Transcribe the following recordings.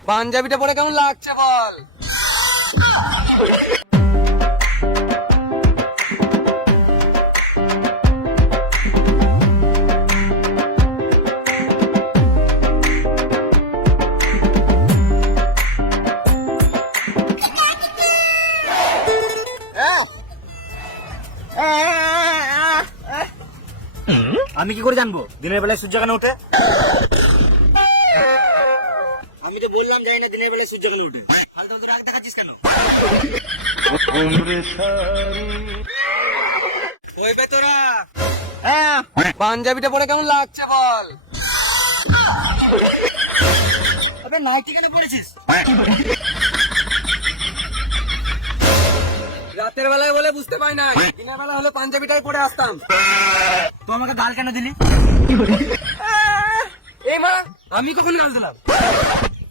পাঞ্জাবিটা পরে কেমন লাগছে বল? আমি কি করে জানবো দিনের বেলায় সূর্য কেন ওঠে? আমি তো বললাম যাই না দিনের বেলায় সূর্য কেন ওঠে। ফালতু ফালতু টাকা দেখাচ্ছিস কেন? ওই বে তোরা, পাঞ্জাবিটা পরে কেমন লাগছে বল? আবে নাইটি কেন পরেছিস? রাতের বেলায় বলে বুঝতে পাই না, দিনের বেলা হলে পাঞ্জাবিটাই পরে আসতাম। তো আমাকে গাল কেন দিলি? এই মা, আমি কখন গাল দিলাম?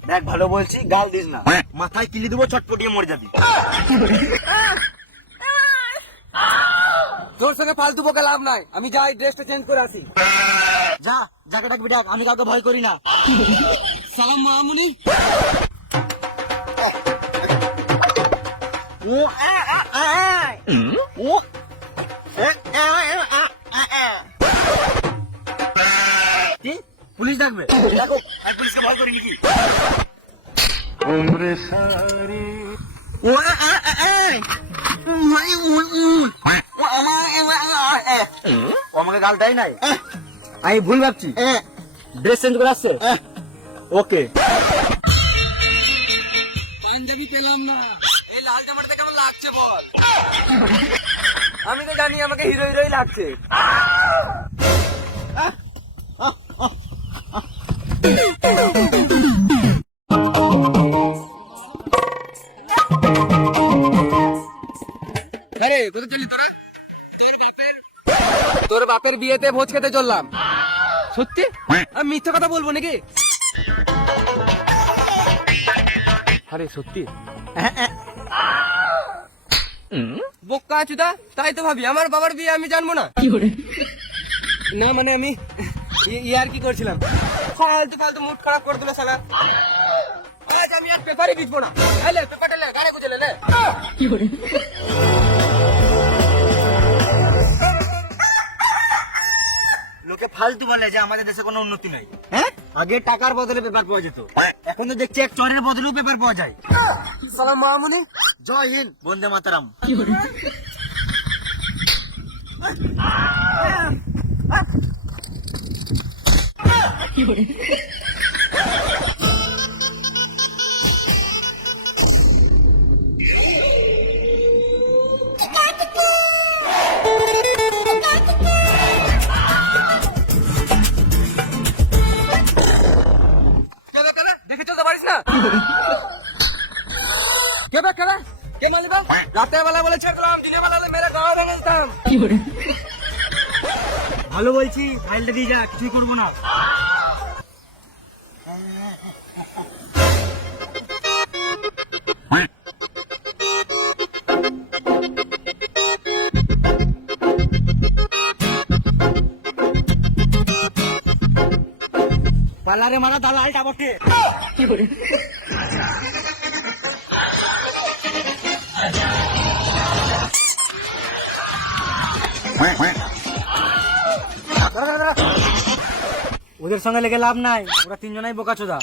দেখ ভালো বলছি, গাল দিস না, মাথায় কিলি দেবো, ছটপটিয়ে মরে যাবি। তোর সঙ্গে ফালতু বকে লাভ নাই, আমি যাই ড্রেসটা চেঞ্জ করে আসি। যা, যাকে ডাকবি ডাক, আমি কাউকে ভয় করি না। সালাম মামুনি। কি? পুলিশ ডাকবে? দেখো, আমি পুলিশকে ভয় করি নাকি? ও আমাকে গাল দেয় নাই, আমি ভুল ভাবছি। ড্রেস চেঞ্জ করে আসছে। ওকে, পাঞ্জাবি পেলাম না, এই লাল জামাটা কেমন লাগছে বল? আমি তো জানি আমাকে হিরো হিরোই লাগছে। আরে কোথায় চলি তোরা? তোর বাপের বিয়েতে ভোজ খেতে চললাম। সত্যি? আমি মিথ্যা কথা বলবো নাকি? আরে সত্যি? বোকা চুদা, তাই তো ভাবি আমার বাবার বিয়ে আমি জানবো না। না মানে আমি ইয়ার কি করছিলাম, ফালতু ফালতু মুড খারাপ করে দিল শালা। আজ আমি আর পেপারই লিখবো না। আলে পেপারটা লে, গাড়ি গুজে লে। লোকে ফালতু বলে যে আমাদের দেশে কোনো উন্নতি নাই। হ্যাঁ, আগে টাকার বদলে পেপার পাওয়া যেত, এখন তো দেখছি এক চরের বদলেও পেপার পাওয়া যায়। সালাম মামুনি। জয় হিন্দ, বন্দে মাতারাম। দেখে চলতে পারিস না? কে মালিবা? রাতের বেলা বলে ছেড়লাম, দিনের বেলা হলে মেরে গাওয়া ভেঙে দিতাম। ভালো বলছি, ফাইলটা দিয়ে যা, কিছুই করবো না। পার্লারে মারা দালালটা বটে। ওদের সঙ্গে লেগে লাভ নাই, ওরা তিনজনাই বোকাচোদা।